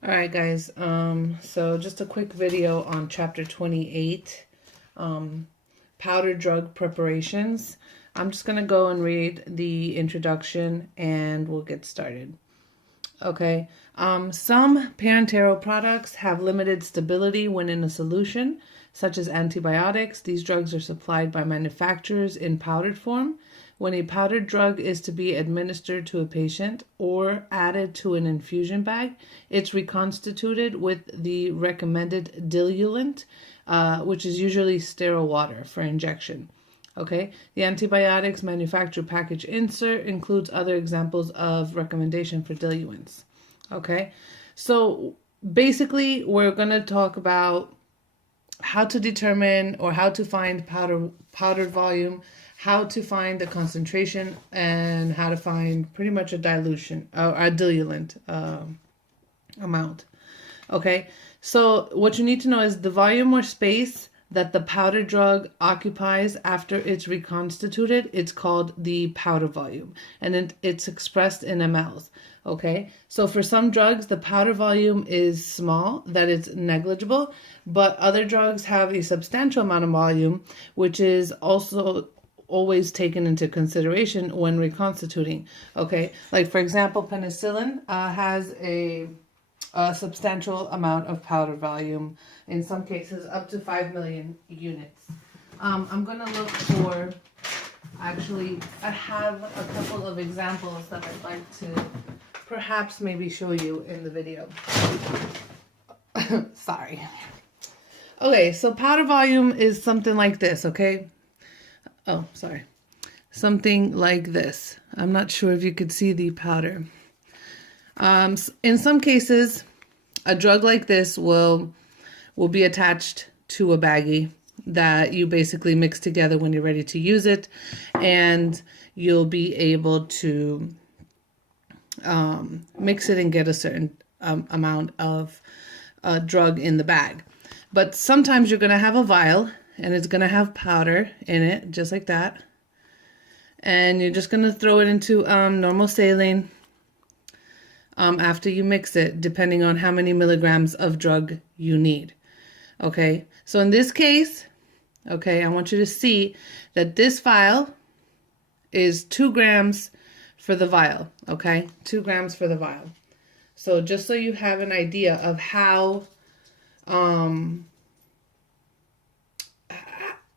All right, guys. So just a quick video on chapter 28, powder drug preparations. I'm just going to go and read the introduction and we'll get started. Okay. Some parenteral products have limited stability when in a solution, such as antibiotics. These drugs are supplied by manufacturers in powdered form. When a powdered drug is to be administered to a patient or added to an infusion bag, it's reconstituted with the recommended diluent, which is usually sterile water for injection. Okay, the antibiotics manufacturer package insert includes other examples of recommendation for diluents. Okay, so basically we're going to talk about how to determine or how to find powdered volume, how to find the concentration, and how to find pretty much a dilution or a diluent amount. Okay, so what you need to know is the volume or space that the powder drug occupies after it's reconstituted. It's called the powder volume, and it's expressed in mLs. Okay, so for some drugs, the powder volume is small, that it's negligible, but other drugs have a substantial amount of volume, which is also always taken into consideration when reconstituting. Okay, like for example, penicillin has a substantial amount of powder volume, in some cases up to 5 million units. I'm going to look for, actually, I have a couple of examples that I'd like to perhaps maybe show you in the video. Sorry. Okay, so powder volume is something like this, okay? Oh, sorry. Something like this. I'm not sure if you could see the powder. In some cases, a drug like this will be attached to a baggie that you basically mix together when you're ready to use it, and you'll be able to mix it and get a certain amount of drug in the bag. But sometimes you're going to have a vial, and it's going to have powder in it, just like that. And you're just going to throw it into normal saline after you mix it, depending on how many milligrams of drug you need. Okay, so in this case, okay, I want you to see that this vial is 2 grams for the vial, okay? 2 grams for the vial. So just so you have an idea of how,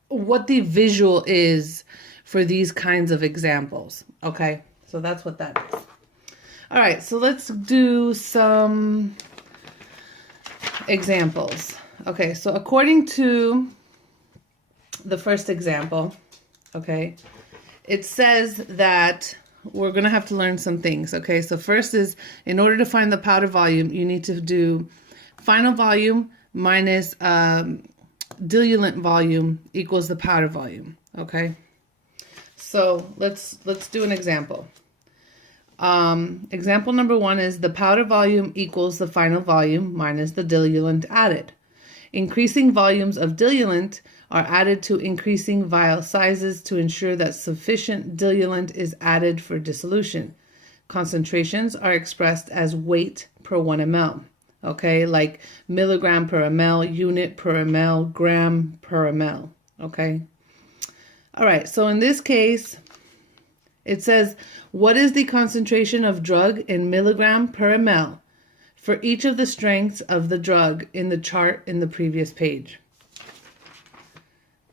what the visual is for these kinds of examples, okay? So that's what that is. All right, so let's do some examples. Okay, so according to the first example, okay, it says that we're going to have to learn some things. Okay, so first is, in order to find the powder volume, you need to do final volume minus diluent volume equals the powder volume. Okay, so let's do an example. Example number 1 is the powder volume equals the final volume minus the diluent added. Increasing volumes of diluent are added to increasing vial sizes to ensure that sufficient diluent is added for dissolution. Concentrations are expressed as weight per 1 ml. Okay, like milligram per ml, unit per ml, gram per ml. Okay. All right, so in this case, it says, what is the concentration of drug in milligram per ml for each of the strengths of the drug in the chart in the previous page?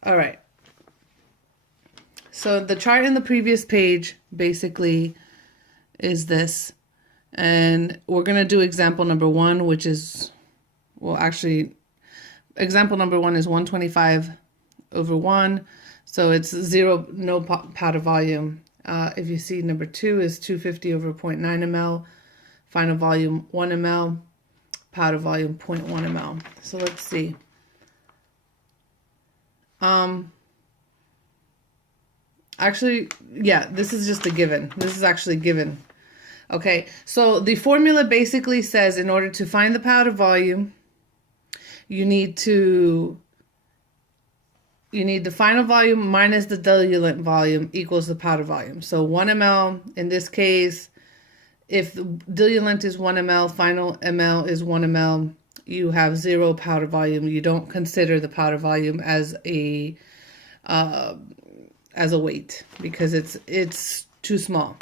All right. So the chart in the previous page basically is this. And we're going to do example number 1, which is, well, actually, example number 1 is 125/1. So it's 0, no powder volume. If you see, number 2 is 250/0.9 ml, final volume 1 ml, powder volume 0.1 ml. So let's see. Actually, yeah, this is just a given. This is actually given. Okay, so the formula basically says in order to find the powder volume, you need the final volume minus the diluent volume equals the powder volume. So 1 ml in this case if the diluent is 1 ml, final ml is 1 ml, you have 0 powder volume. You don't consider the powder volume as a weight because it's too small.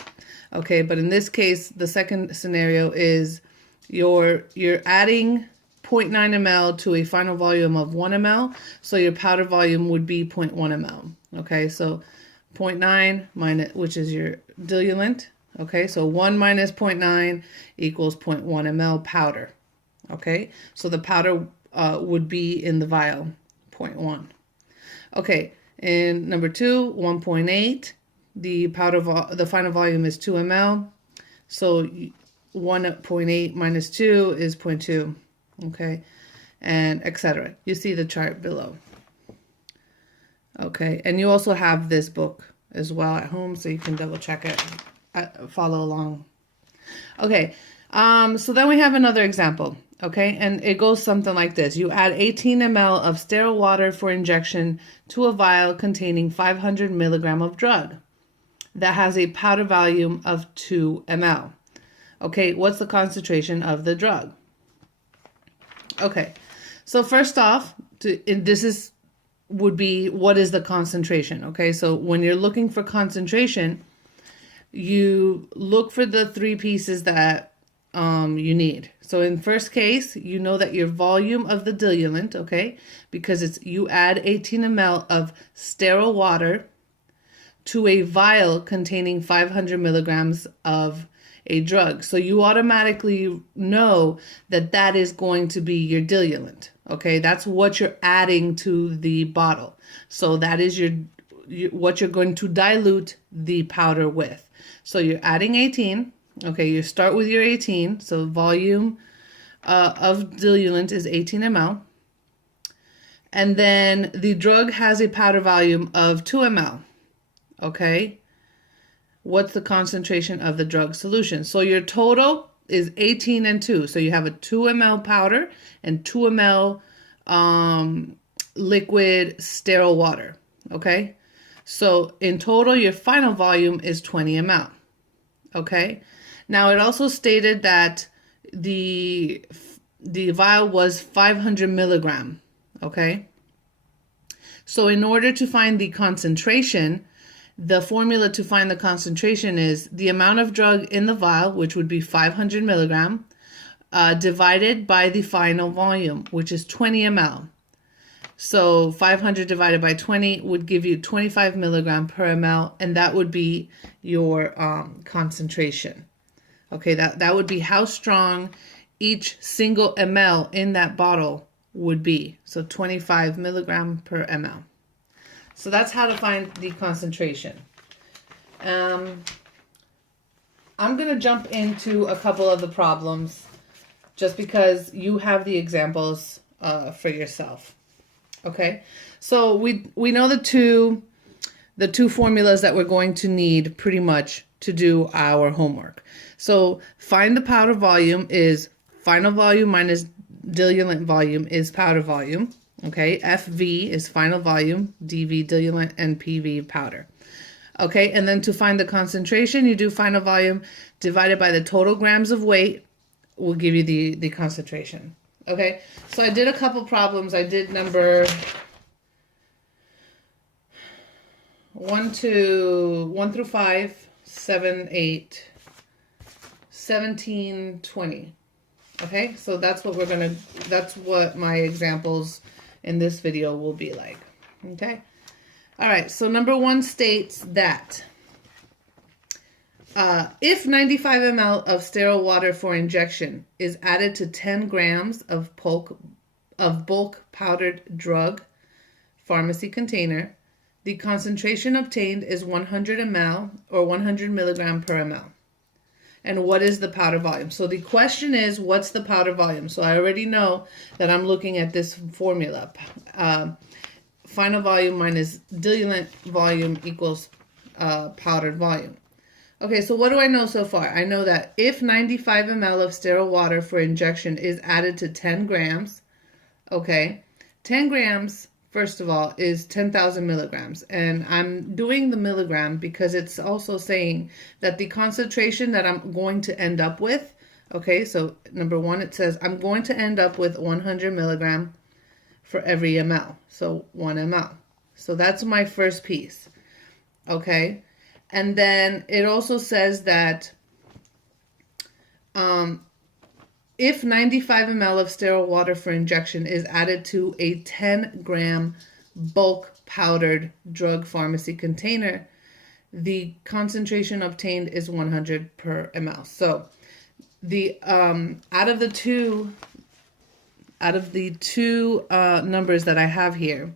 Okay, but in this case, the second scenario is you're adding 0.9 ml to a final volume of 1 ml, so your powder volume would be 0.1 ml. Okay, so 0.9 minus, which is your diluent. Okay, so 1 minus 0.9 equals 0.1 ml powder. Okay, so the powder would be in the vial, 0.1. Okay, and number 2, 1.8. The the final volume is 2 ml. So 1.8 minus 2 is 0.2. Okay, and etc. You see the chart below. Okay, and you also have this book as well at home, so you can double check it, follow along. Okay, so then we have another example. Okay, and it goes something like this. You add 18 ml of sterile water for injection to a vial containing 500 milligram of drug that has a powder volume of 2 ml. Okay, what's the concentration of the drug? Okay, so first off, would be what is the concentration? Okay, so when you're looking for concentration, you look for the 3 pieces that you need. So in first case, you know that your volume of the diluent, okay, because you add 18 ml of sterile water to a vial containing 500 milligrams of a drug. So you automatically know that that is going to be your diluent. Okay, that's what you're adding to the bottle. So that is what you're going to dilute the powder with. So you're adding 18. Okay, you start with your 18. So volume of diluent is 18 ml. And then the drug has a powder volume of 2 ml. Okay, what's the concentration of the drug solution? So your total is 18 and 2. So you have a 2 ml powder and 2 ml liquid sterile water. Okay, so in total, your final volume is 20 ml. Okay, now it also stated that the vial was 500 milligram. Okay, so in order to find the concentration, the formula to find the concentration is the amount of drug in the vial, which would be 500 milligram, divided by the final volume, which is 20 ml. So 500 divided by 20 would give you 25 milligram per ml, and that would be your concentration. Okay, that would be how strong each single ml in that bottle would be. So 25 milligram per ml. So that's how to find the concentration. I'm going to jump into a couple of the problems just because you have the examples for yourself. Okay, so we know the two formulas that we're going to need pretty much to do our homework. So find the powder volume is final volume minus diluent volume is powder volume. Okay, FV is final volume, DV diluent, and PV powder. Okay, and then to find the concentration, you do final volume divided by the total grams of weight will give you the concentration. Okay, so I did a couple problems. I did number 1 through 5, 7, 8, 17, 20. Okay, so that's what my examples in this video will be like. Okay, all right, so number 1 states that if 95 ml of sterile water for injection is added to 10 grams of bulk powdered drug pharmacy container, the concentration obtained is 100 ml or 100 milligram per ml. And what is the powder volume? So the question is, what's the powder volume? So I already know that I'm looking at this formula. Final volume minus diluent volume equals powdered volume. Okay, so what do I know so far? I know that if 95 ml of sterile water for injection is added to 10 grams, okay, 10 grams first of all, is 10,000 milligrams. And I'm doing the milligram because it's also saying that the concentration that I'm going to end up with, okay, so number one, it says I'm going to end up with 100 milligram for every ml. So 1 ml. So that's my first piece, okay? And then it also says that if 95 ml of sterile water for injection is added to a 10-gram bulk powdered drug pharmacy container, the concentration obtained is 100 per ml. So the out of the two numbers that I have here,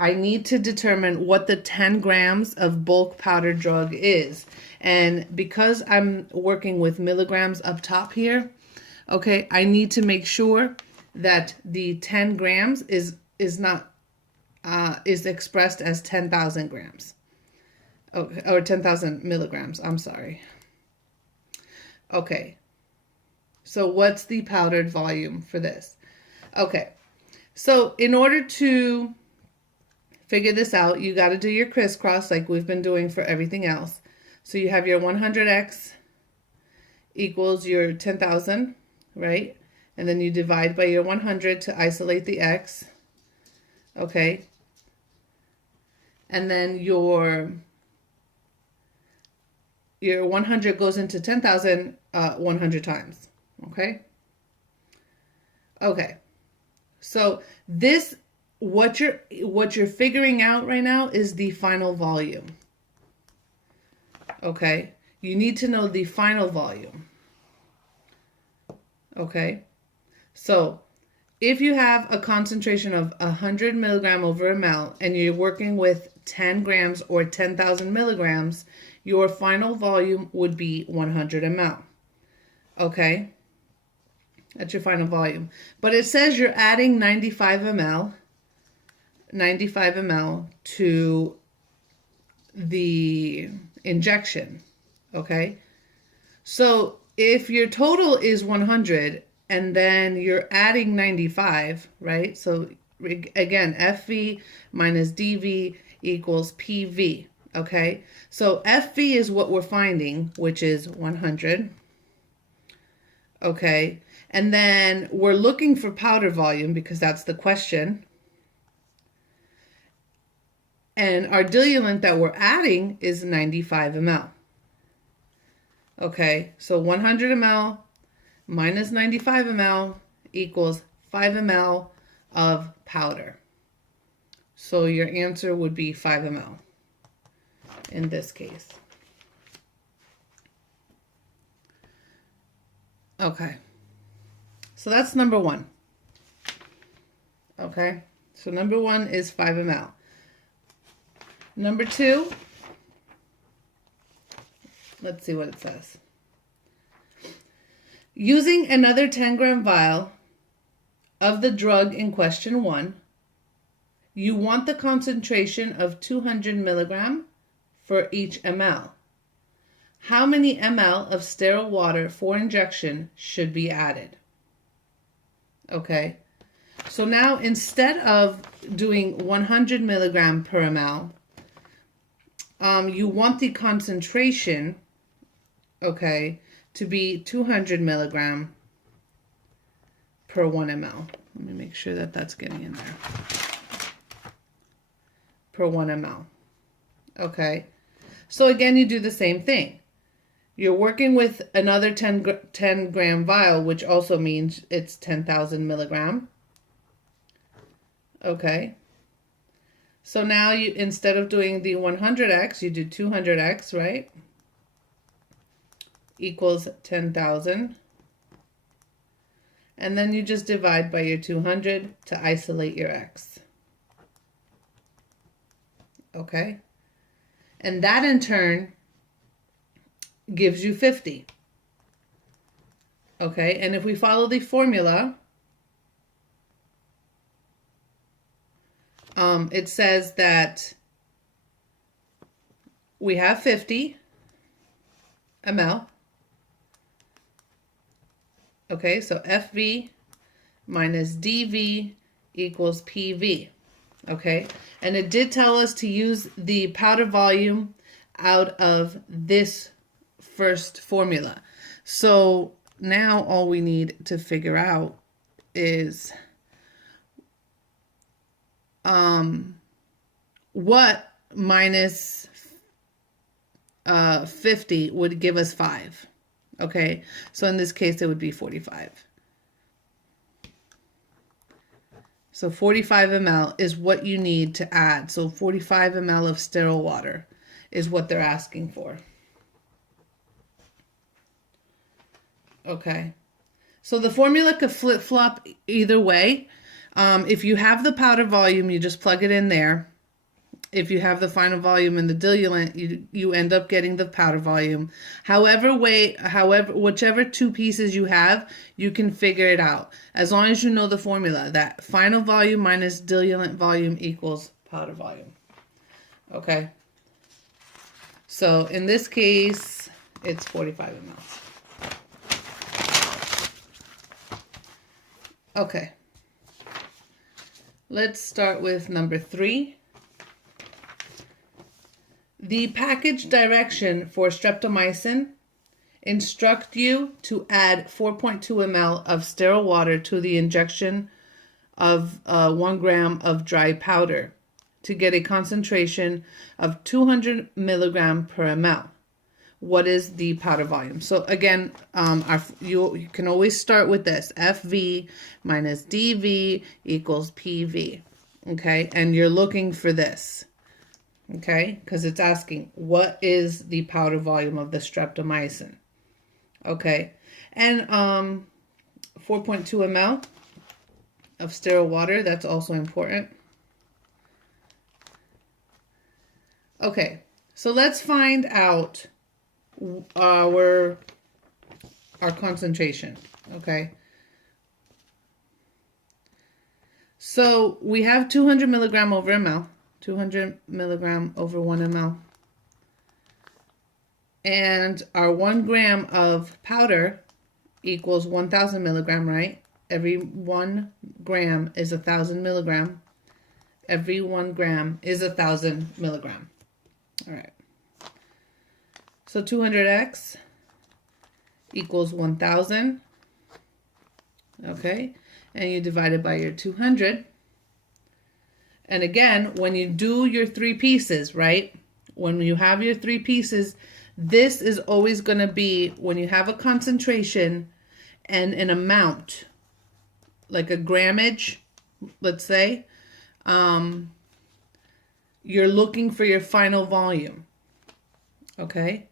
I need to determine what the 10 grams of bulk powder drug is. And because I'm working with milligrams up top here, okay, I need to make sure that the 10 grams is expressed as 10,000 grams. Okay, or 10,000 milligrams, I'm sorry. Okay, so what's the powdered volume for this? Okay, so in order to figure this out, you got to do your crisscross like we've been doing for everything else. So you have your 100x equals your 10,000, right? And then you divide by your 100 to isolate the x, okay? And then your 100 goes into 10,000 100 times, okay? Okay, so this, what you're figuring out right now is the final volume. Okay, you need to know the final volume. Okay, so if you have a concentration of 100 milligram over ml and you're working with 10 grams or 10,000 milligrams, your final volume would be 100 ml. Okay, that's your final volume. But it says you're adding 95 ml to the injection, okay? So if your total is 100 and then you're adding 95, right? So again, FV minus DV equals PV, okay? So FV is what we're finding, which is 100, okay? And then we're looking for powder volume because that's the question. And our diluent that we're adding is 95 ml. Okay, so 100 ml minus 95 ml equals 5 ml of powder. So your answer would be 5 ml in this case. Okay, so that's number one. Okay, so number one is 5 ml. Number two, let's see what it says. Using another 10-gram vial of the drug in question one, you want the concentration of 200 milligram for each ml. How many ml of sterile water for injection should be added? Okay, so now instead of doing 100 milligram per ml, you want the concentration, okay, to be 200 milligram per 1 ml. Let me make sure that that's getting in there. Per 1 ml. Okay, so again, you do the same thing. You're working with another 10 gram vial, which also means it's 10,000 milligram. Okay. So now you, instead of doing the 100x, you do 200x, right? Equals 10,000. And then you just divide by your 200 to isolate your x. Okay? And that in turn gives you 50. Okay? And if we follow the formula, it says that we have 50 ml. Okay, so FV minus DV equals PV. Okay, and it did tell us to use the powder volume out of this first formula. So now all we need to figure out is what minus 50 would give us 5. Okay, so in this case it would be 45. So 45 ml is what you need to add. So 45 ml of sterile water is what they're asking for. Okay. So the formula could flip-flop either way. If you have the powder volume, you just plug it in there. If you have the final volume and the diluent, you end up getting the powder volume. Whichever two pieces you have, you can figure it out. As long as you know the formula, that final volume minus diluent volume equals powder volume. Okay. So in this case, it's 45 ml. Okay. Let's start with number 3. The package direction for streptomycin instruct you to add 4.2 ml of sterile water to the injection of 1 gram of dry powder to get a concentration of 200 milligram per ml. What is the powder volume? So again, you can always start with this. FV minus DV equals PV. Okay, and you're looking for this. Okay, because it's asking what is the powder volume of the streptomycin. Okay, and 4.2 ml of sterile water, that's also important. Okay, so let's find out our concentration. Okay, so we have 200 milligram over ml. 200 milligram over 1 ml. And our 1 gram of powder equals 1,000 milligram, right? Every 1 gram is 1,000 milligram. Every 1 gram is 1,000 milligram. All right. So 200x equals 1,000. Okay. And you divide it by your 200. And again, when you do your 3 pieces, right? When you have your 3 pieces, this is always going to be, when you have a concentration and an amount, like a grammage, let's say, you're looking for your final volume. Okay?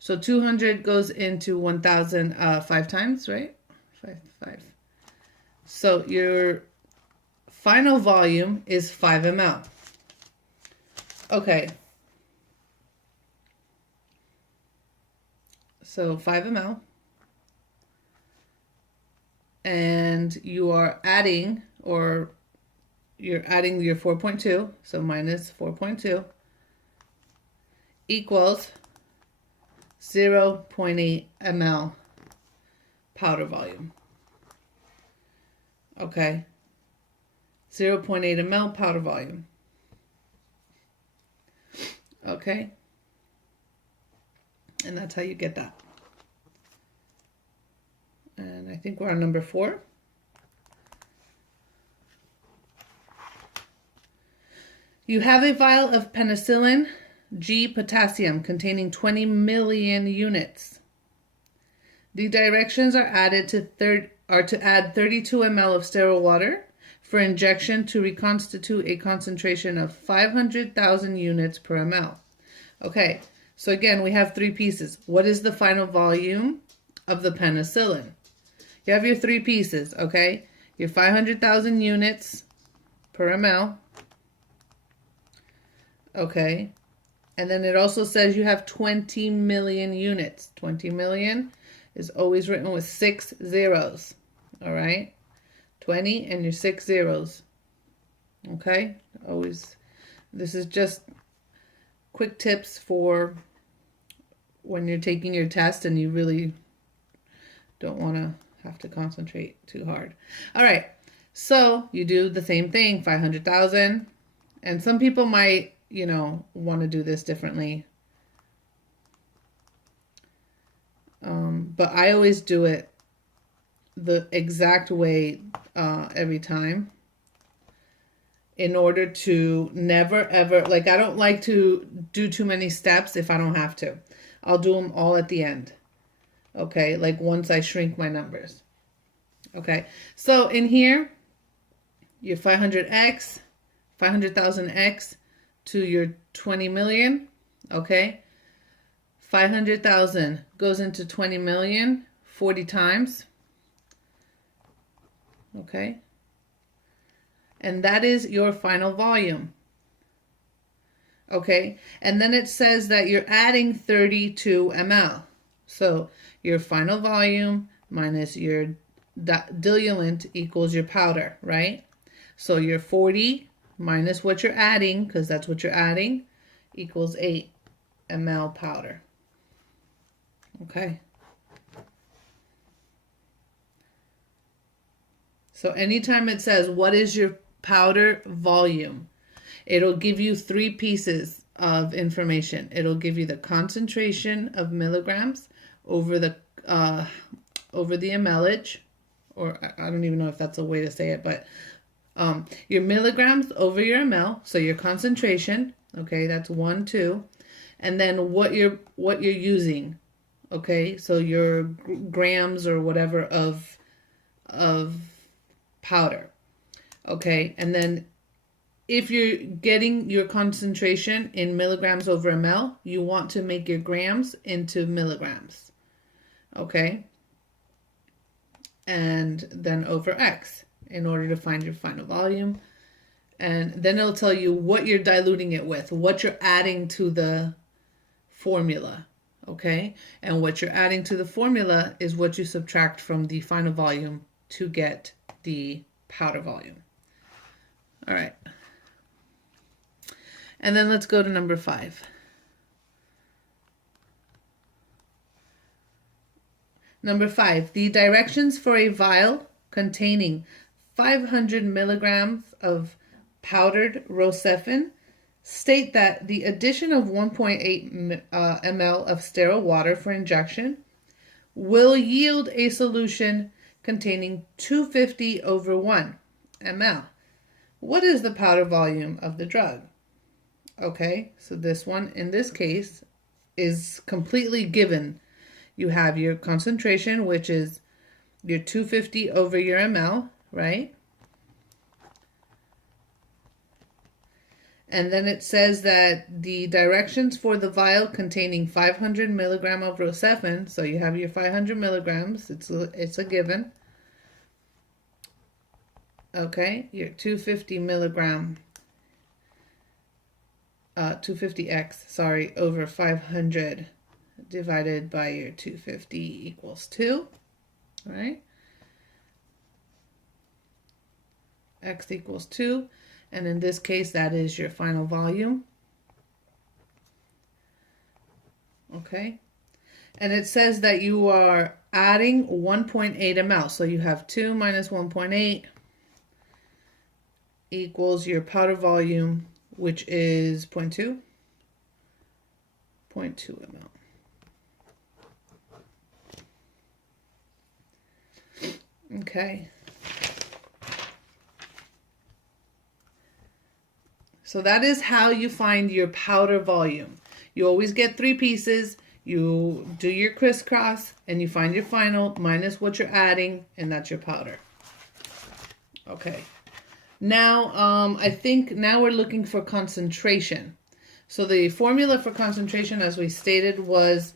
So 200 goes into 1,000 5 times, right? 5. So your final volume is 5 ml. Okay. So 5 ml. And you are adding, or you're adding your 4.2, so minus 4.2 equals 0.8 ml powder volume. Okay. 0.8 ml powder volume. Okay. And that's how you get that. And I think we're on number 4. You have a vial of penicillin G potassium containing 20 million units. The directions are added to add 32 ml of sterile water for injection to reconstitute a concentration of 500,000 units per ml. Okay, so again, we have 3 pieces. What is the final volume of the penicillin? You have your 3 pieces, okay? Your 500,000 units per ml. Okay, and then it also says you have 20 million units. 20 million is always written with 6 zeros, all right? 20 and your 6 zeros. Okay, always. This is just quick tips for when you're taking your test and you really don't want to have to concentrate too hard. All right, so you do the same thing. 500,000 And some people might, want to do this differently. But I always do it the exact way every time, in order to never ever, I don't like to do too many steps if I don't have to. I'll do them all at the end. Okay, once I shrink my numbers. Okay, so in here, your 500x, 500,000x to your 20 million, okay? 500,000 goes into 20 million 40 times, okay? And that is your final volume, okay? And then it says that you're adding 32 ml. So your final volume minus your diluent equals your powder, right? So your 40 minus what you're adding, because that's what you're adding, equals 8 ml powder. Okay. So anytime it says, what is your powder volume, it'll give you 3 pieces of information. It'll give you the concentration of milligrams over the millage, or I don't even know if that's a way to say it, but your milligrams over your ml, so your concentration, okay, that's 1, 2, and then what you're using, okay, so your grams or whatever of powder, okay, and then if you're getting your concentration in milligrams over ml, you want to make your grams into milligrams, okay, and then over x in order to find your final volume. And then it'll tell you what you're diluting it with, what you're adding to the formula, okay? And what you're adding to the formula is what you subtract from the final volume to get the powder volume. All right. And then let's go to number 5. Number 5, the directions for a vial containing 500 milligrams of powdered rocephin state that the addition of 1.8 ml of sterile water for injection will yield a solution containing 250 over 1 ml. What is the powder volume of the drug? Okay, so this one, in this case, is completely given. You have your concentration, which is your 250 over your ml, right? And then it says that the directions for the vial containing 500 milligram of rocephin, so you have your 500 milligrams, it's a given. Okay, your 250 milligram, 250x, sorry, over 500 divided by your 250 equals 2, right? X equals 2, and in this case, that is your final volume. Okay, and it says that you are adding 1.8 ml, so you have 2 minus 1.8 equals your powder volume, which is 0.2 ml. Okay. So that is how you find your powder volume. You always get 3 pieces. You do your crisscross and you find your final minus what you're adding, and that's your powder. Okay. Now, I think now we're looking for concentration. So the formula for concentration, as we stated, was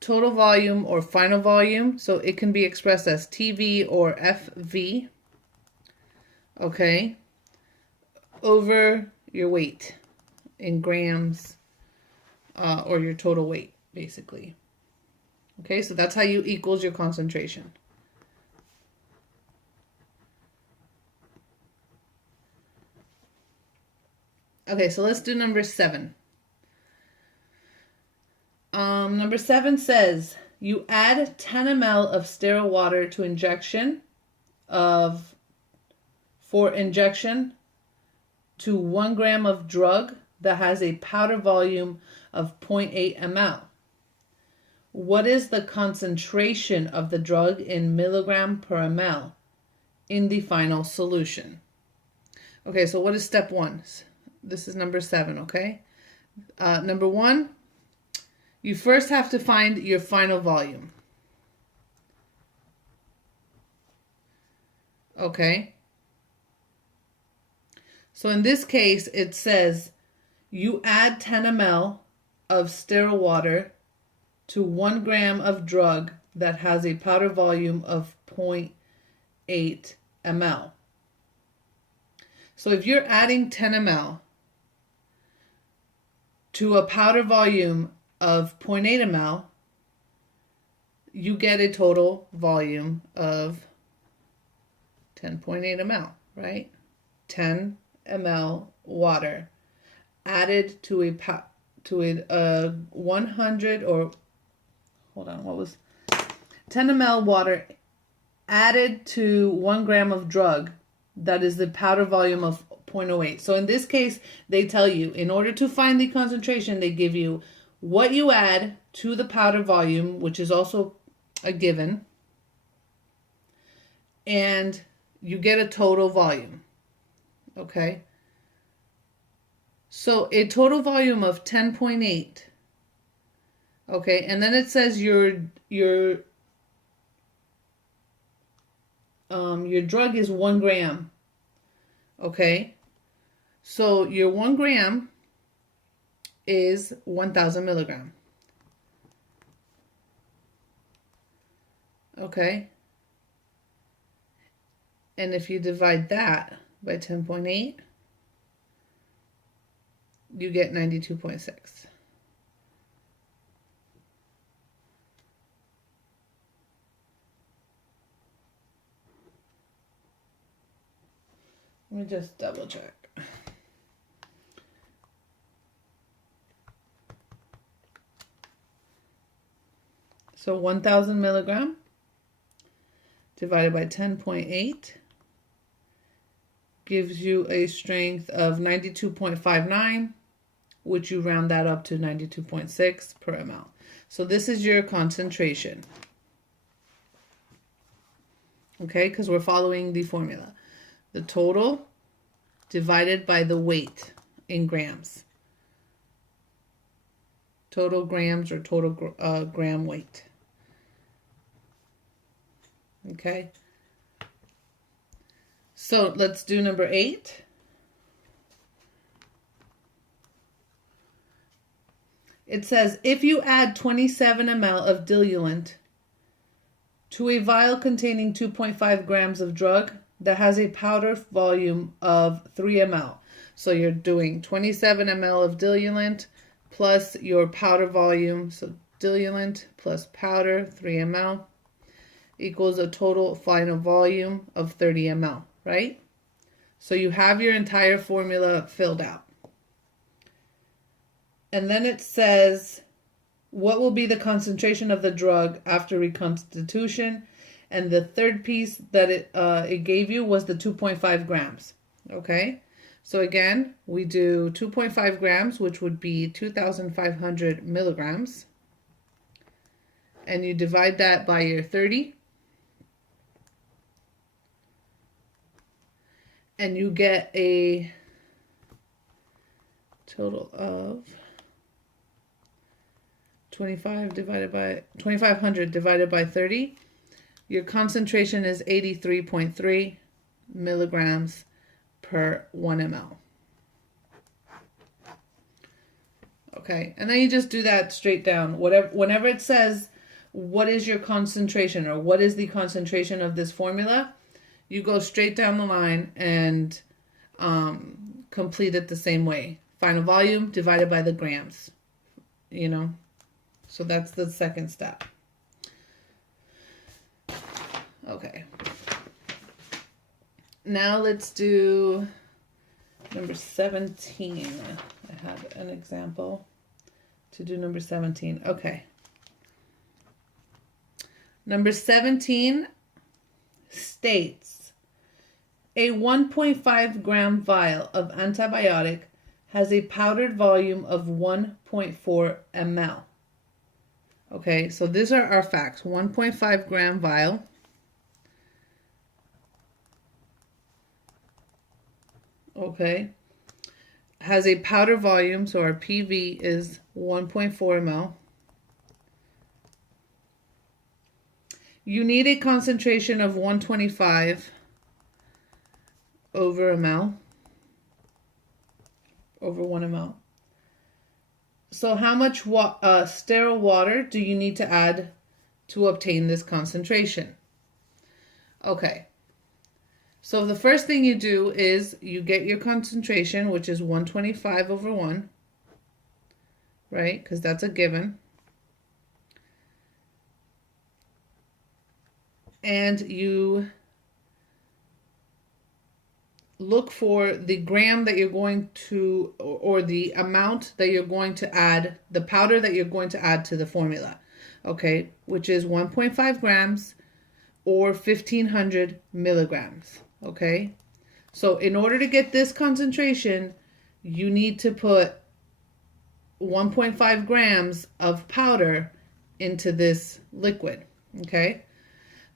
total volume or final volume. So it can be expressed as TV or FV. Okay. Over your weight in grams, or your total weight, basically. Okay, so that's how you equals your concentration. Okay, so let's do number 7. Number 7 says you add 10 ml of sterile water to injection for injection to 1 gram of drug that has a powder volume of 0.8 ml. What is the concentration of the drug in milligram per ml in the final solution? Okay, so what is step 1? This is number 7, okay? Number 1, you first have to find your final volume. Okay? So in this case, it says you add 10 ml of sterile water to 1 gram of drug that has a powder volume of 0.8 ml. So if you're adding 10 ml to a powder volume of 0.8 ml, you get a total volume of 10.8 ml, right? 10 ml water added to a 100 or hold on, what was 10 ml water added to 1 gram of drug that is the powder volume of 0.08. So in this case, they tell you in order to find the concentration, they give you what you add to the powder volume, which is also a given, and you get a total volume. Okay? So a total volume of 10.8. Okay, and then it says your drug is 1 gram. Okay? So your 1 gram is 1,000 milligram. Okay? And if you divide that by 10.8, you get 92.6. Let me just double check. So 1,000 milligram divided by 10.8 gives you a strength of 92.59, which you round that up to 92.6 per ml. So this is your concentration. Okay, because we're following the formula. The total divided by the weight in grams. Total grams or total gram weight. Okay. So let's do number 8. It says, if you add 27 ml of diluent to a vial containing 2.5 grams of drug that has a powder volume of 3 ml. So you're doing 27 ml of diluent plus your powder volume. So diluent plus powder, 3 ml, equals a total final volume of 30 ml, right? So you have your entire formula filled out. And then it says, what will be the concentration of the drug after reconstitution? And the third piece that it gave you was the 2.5 grams. Okay, so again, we do 2.5 grams, which would be 2,500 milligrams. And you divide that by your 30. And you get a total of 25 divided by 2,500 divided by 30. Your concentration is 83.3 milligrams per 1 ml. Okay, and then you just do that straight down. Whenever it says what is your concentration or what is the concentration of this formula, you go straight down the line and complete it the same way. Final volume divided by the grams, you know. So that's the second step. Okay. Now let's do number 17. I have an example to do number 17. Okay. Number 17 states A 1.5 gram vial of antibiotic has a powdered volume of 1.4 ml. Okay, so these are our facts. 1.5 gram vial. Okay, has a powder volume, so our PV is 1.4 ml. You need a concentration of 125 over ml, over 1 ml. So how much sterile water do you need to add to obtain this concentration? Okay, so the first thing you do is you get your concentration, which is 125 over 1, right? Because that's a given. And you look for the gram that you're going to, or the amount that you're going to add, the powder that you're going to add to the formula, okay, which is 1.5 grams or 1,500 milligrams, okay? So in order to get this concentration, you need to put 1.5 grams of powder into this liquid, okay?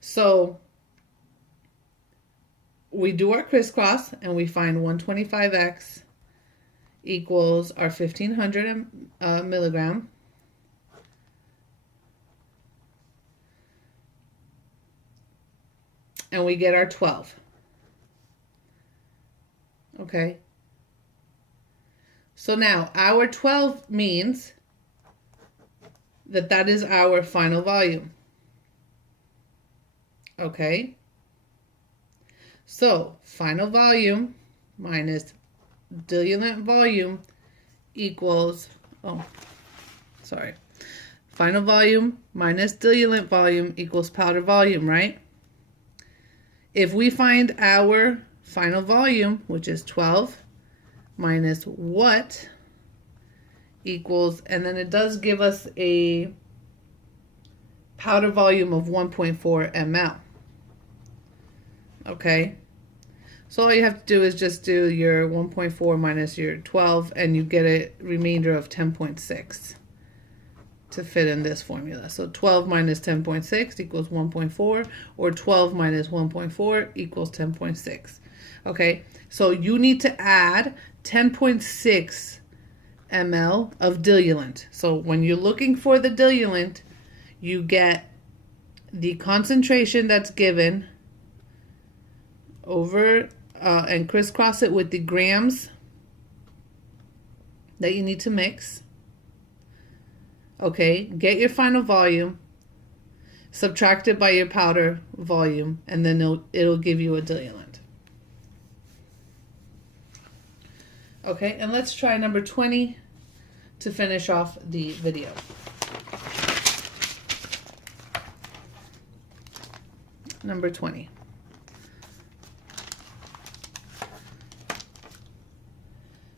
So we do our crisscross and we find 125x equals our 1,500 milligram. And we get our 12. Okay. So now our 12 means that that is our final volume. Okay. So final volume minus diluent volume equals, final volume minus diluent volume equals powder volume, right? If we find our final volume, which is 12, minus what equals, and then it does give us a powder volume of 1.4 ml. Okay, so all you have to do is just do your 1.4 minus your 12, and you get a remainder of 10.6 to fit in this formula. So 12 minus 10.6 equals 1.4, or 12 minus 1.4 equals 10.6. Okay, so you need to add 10.6 ml of diluent. So when you're looking for the diluent, you get the concentration that's given over and crisscross it with the grams that you need to mix. Okay, get your final volume, subtract it by your powder volume, and then it'll give you a diluent. Okay, and let's try number 20 to finish off the video. Number 20.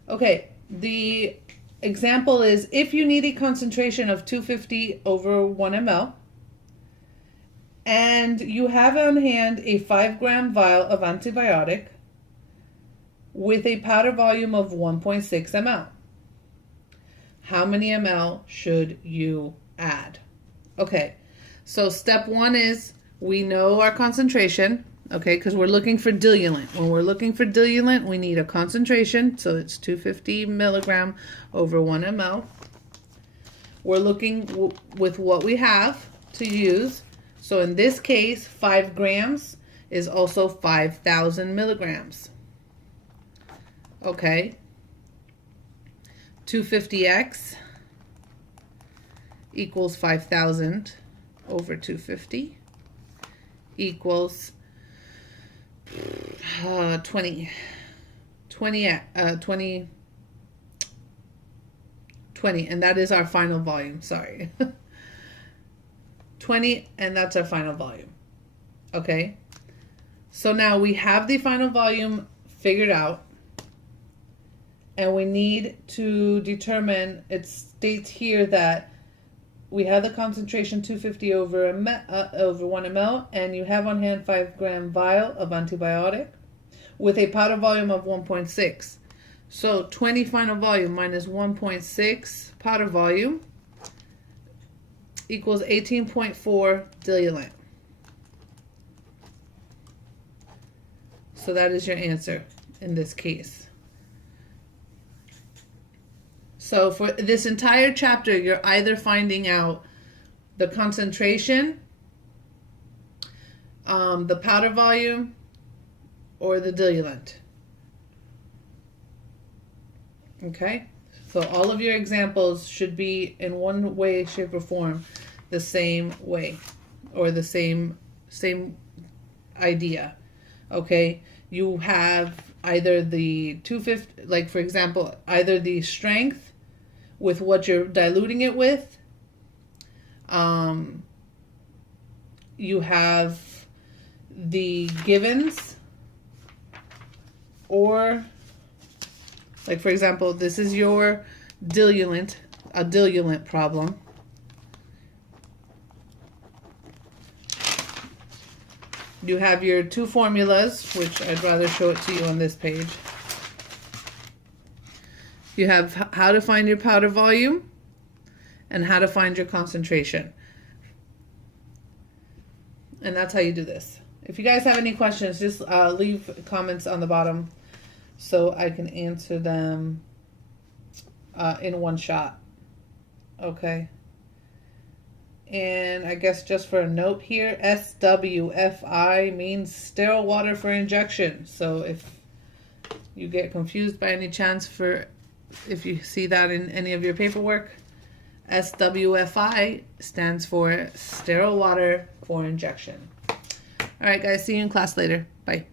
Okay, the example is if you need a concentration of 250 over 1 ml and you have on hand a 5 gram vial of antibiotic with a powder volume of 1.6 ml. How many ml should you add? Okay, so step 1 is we know our concentration. Okay, because we're looking for diluent. When we're looking for diluent, we need a concentration. So it's 250 milligram over 1 ml. We're looking with what we have to use. So in this case, 5 grams is also 5,000 milligrams. Okay. 250x equals 5,000 over 250 equals 20, and that is our final volume, sorry. 20, and that's our final volume. Okay, so now we have the final volume figured out, and we need to determine, it states here that we have the concentration 250 over 1 ml, and you have on hand 5 gram vial of antibiotic with a powder volume of 1.6. So 20 final volume minus 1.6 powder volume equals 18.4 diluent. So that is your answer in this case. So for this entire chapter, you're either finding out the concentration, the powder volume, or the diluent. Okay? So all of your examples should be in one way, shape, or form the same way, or the same idea. Okay? You have either the 250, like for example, either the strength with what you're diluting it with. You have the givens, or like for example, this is your diluent, a diluent problem. You have your two formulas, which I'd rather show it to you on this page. You have how to find your powder volume and how to find your concentration. And that's how you do this. If you guys have any questions, just leave comments on the bottom so I can answer them in one shot. Okay. And I guess just for a note here, SWFI means sterile water for injection. So if you get confused by any chance if you see that in any of your paperwork, SWFI stands for sterile water for injection. All right, guys, see you in class later. Bye.